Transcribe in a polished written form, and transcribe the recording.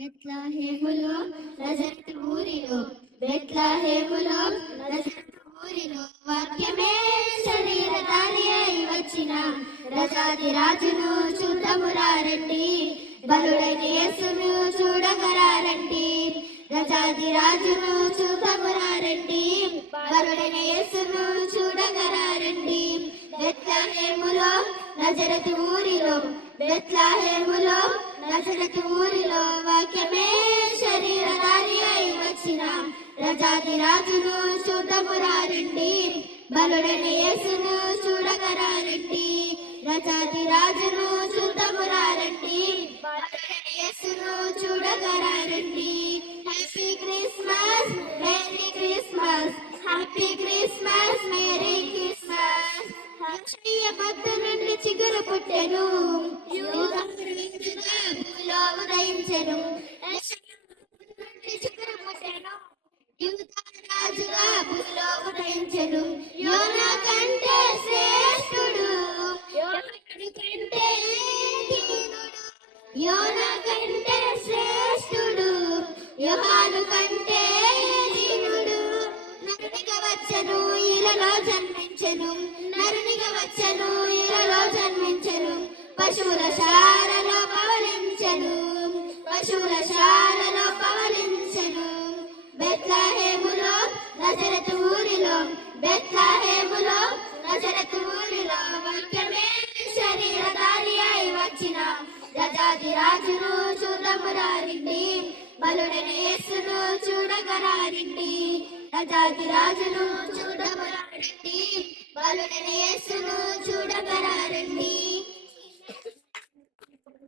బెత్లెహేములో నజరేతు ఊరిలో బెత్లెహేములో నజరేతు ఊరిలో వాక్యమే శరీరధారి అయి వచ్చిన రజాది రాజును చూద్దామురారండి. బలుడైన యేసును చూడగరారండి. రజాది రాజును చూద్దామురారండి. బలుడైన యేసును చూడగరారండి. బెత్లెహేములో నజరేతు ఊరిలో బెత్లెహేములో నజరేతు ఊరిలో వాక్యమే శరీరధారి అయి వచ్చిన రజాది రాజును చూద్దామురారండి. బలుడైన యేసును చూడగరారండి. రజాది రాజును చూద్దామురారండి. బలుడైన యేసును చూడగరారండి. Happy Christmas, merry Christmas, happy Christmas, merry Christmas. అక్షయ పొద్దు నుండి చిగురు పుట్టెను, భూలో ఉదయించెను. చిగురు పుట్టెను, యూదారాజుగా భూలో ఉదయించెను. యోనా కంటే శ్రేష్ఠుడు, యోనా కంటే దీనుడు, యోనా కంటే శ్రేష్ఠుడు, యోహాను కంటే దీనుడు. నరునిగా వచ్చెను, ఇలలో జన్మించెను. నరునిగా వచ్చెను, ఇలలో జన్మించెను. పశువుల శాలలో పవలించెను, పశువుల శాలలో పవలించెను. బెత్లెహేములో నజరేతు ఊరిలో బెత్లెహేములో నజరేతు ఊరిలో వాక్యమే శరీరధారి అయి వచ్చిన రజాది రాజును చూద్దామురారండి. బలుడైన యేసును చూడగరారండి. రజాది రాజును చూడగరారండి. బలుడైన యేసును చూడగరారండి.